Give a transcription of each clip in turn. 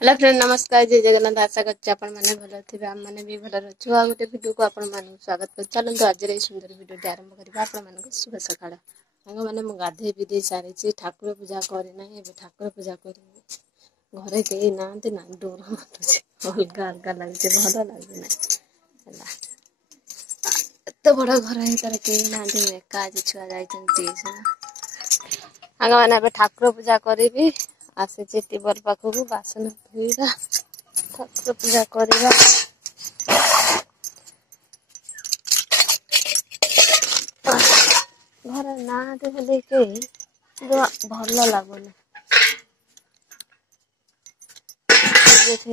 Hello friend नमस्कार जय जगन्नाथ आशा करछि आपण माने भलो थिबे हम माने भी भलो रहछु आ गोटे वीडियो को आपण माने स्वागत कर चलंतु आज रे सुंदर वीडियो आरंभ करबा आपण माने शुभ सकाळ संग माने मु गाधे विधे सारी छी ठाकुर पूजा करे नै एबे ठाकुर पूजा करी घरे के नांते ना डोर हटुछि अलगा अलगा लागजे भलो लागे ना हला एत बड़ घर है तार के नांते एका आज छुआ जाइछन्ती आंग माने एबे ठाकुर पूजा करिबी आसे टेबल पाखु बासन धोइबा ठाकुर पूजा करिबा घर ना हेले के भल लागुनी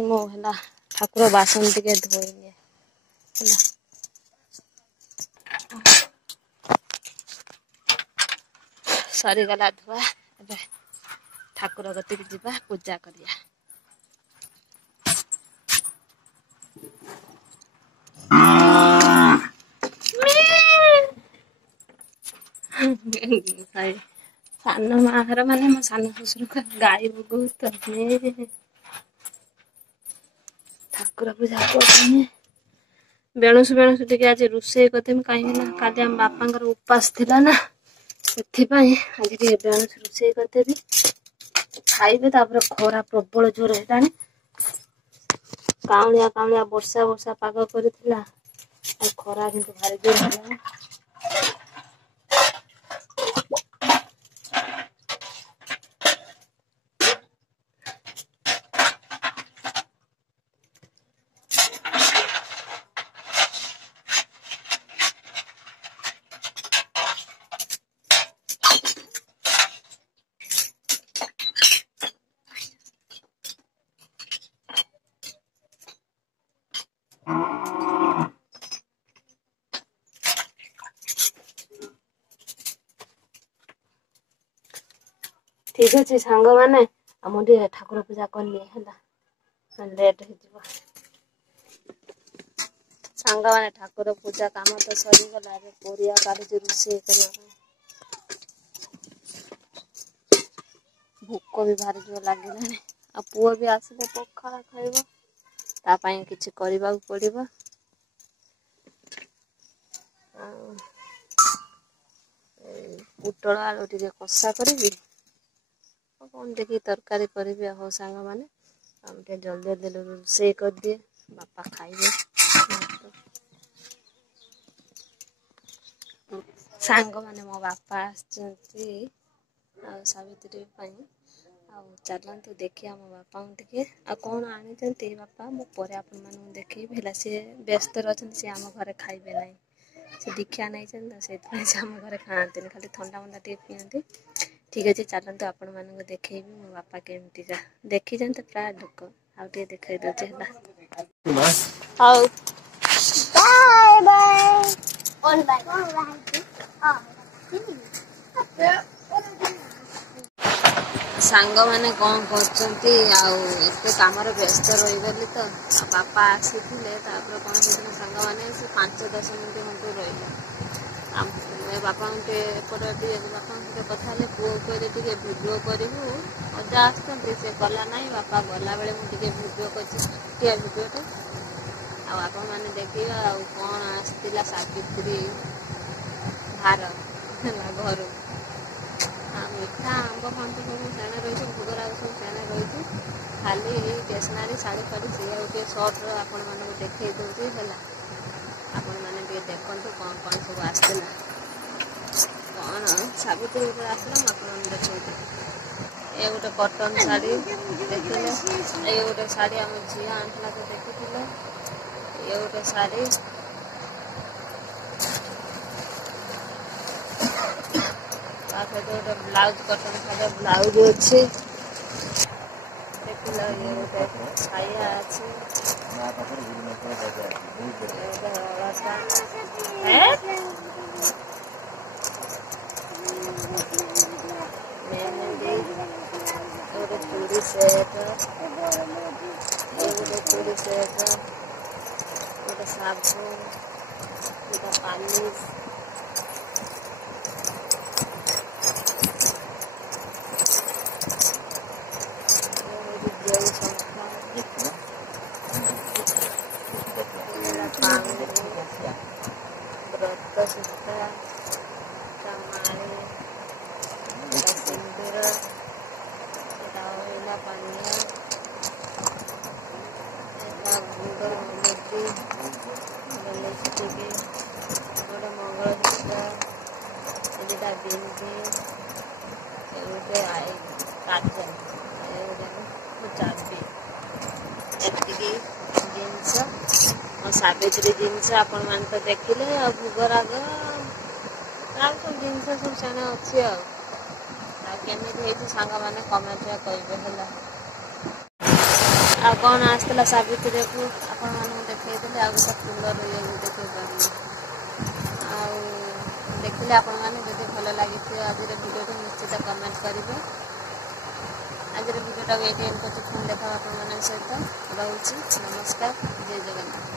मो हला ठाकुर बासन टिके धोइने हला सरी गला धुआ एबे ठाकुर गति जीवा पूजा करिया सान माहर माने मो सान ससुर का गाई बहुत ठाकुर पूजा करने बेणुसु बेणुसु टिके आज रुषे करते कहीं ना काली आम बापा उपास थिला ना से आज टे बेणुसु रुषे करते खाइबे तापर खरा प्रबल जोर हेलानी काउलिया काउलिया वर्षा वर्षा पाग करथिला आ खरा किंतु भारी जोर हेलानी ठीक अच्छे सांग मैंने आम ठाकुर पूजा करनी है लेट हो सांग मैंने ठाकुर पूजा काम तो सरीगला परिया काढ़ी रोषे भोक भी भारी जो लगे आ पुओ भी आसब पखाड़ खाइब किछि करबा पड़िबो पुटल आलू टिके कषा करी कौन देखी तरकारी करी हो सांग मैंने जल्दी जल्दी रोषे कर दिए बापा खाइबे सांग मैंने मो बापा आछंती आ सावित्री चलतु देखिए मो बापा टे आ कौन आनी बापा मो पर आपण मान देखी भला सी व्यस्त अच्छा सी आम घर खाइबे ना से दीक्षा नहीं से आम घर खाते खाली थंडा मंडा टे पिंट ठीक अच्छे चलतु आपण मान देखी मो बापा केमतीका देखी प्राय लोक आउ टे देखई दे सांग मैंने कौन करते काम व्यस्त रही तो बापा आसी कौन होता सांग मैंने से 5-10 मिनट मुझे रही बापा एपटे बापा कथा पुओ कहले भिडियो करूँ अजा आसते से गला ना बापा गला बेले मुझे भिडियो कर भिडियोटे आप मैंने देखिए कौन आसला सावित्री भार घर मिठा आंब फांब सब सेणे रही भोगराग सब सेणे रही खाली स्टेसनारी शाढ़ी फाड़ी सी गोटे सर्ट आपण मानक देखई दूसरी है आपण मैंने देखु कौन कौन सब आसला कौन सावित्री आसला आपण देखते ये गोटे कटन शाढ़ी देखिले ये गोटे शाढ़ी आम झी आंला तो देखी ये गोटे शाढ़ी गोटे ब्लाउज कटन सारे ब्लाउज अच्छे देख ये गोटे छाया अच्छे मेहंदी गोटे चूड़ी सेट गोटे चूड़ी सेट गोटे साबुन गोटे पालिश जेल संख्या ମଙ୍ଗଳସୂତ୍ର, ଚମାଳି, ସିନ୍ଦୁର, ଏଟା ହେଲା ପାନିଆ, ଏଟା ଗୁଡ଼ ମୁଦି, ଗୋଟେ ଲିପଷ୍ଟିକ୍, ଗୋଟେ ମଙ୍ଗଳସୂତ୍ର, ଏଟା ବିନ୍ଦି, ଗୋଟେ କାଜଲ, ଗୋଟେ ଚାବି। ଏତିକି ଜିନିଷ ମୋ ସାବିତ୍ରୀ ଜିନିଷ ଆପଣମାନେ ତ ଦେଖିଲେ। ଆଉ ଭୋଗରାଗ ଆଉ ସବୁ ଜିନିଷ ସବୁ ସେଣେ ଅଛି। ଆଉ କେମିତି ହେଇଛି ସାଙ୍ଗମାନେ କମେଣ୍ଟରେ କହିବେ ହେଲା। ଆଉ କ'ଣ ଆସିଥିଲା ସାବିତ୍ରୀକୁ ଆପଣମାନଙ୍କୁ ଦେଖେଇଦେଲେ। ଆଉ ଗୋଟେ ଫୁଲର ଇଏ ବି ଦେଖେଇ ପାରିବି। ଆଉ ଦେଖିଲେ ଆପଣମାନେ ଯଦି ଭଲ ଲାଗିଥିବ ଆଜିର ଭିଡ଼ିଓଟି ନିଶ୍ଚିତ କମେଣ୍ଟ କରିବେ। ଆଜିର ଭିଡ଼ିଓଟାକୁ ଏଇଠି ଏଣ୍ଡ କରୁଛି। ପୁଣି ଦେଖା ଆପଣମାନଙ୍କ ସହିତ। ରହୁଛି। ନମସ୍କାର। ଜୟ ଜଗନ୍ନାଥ।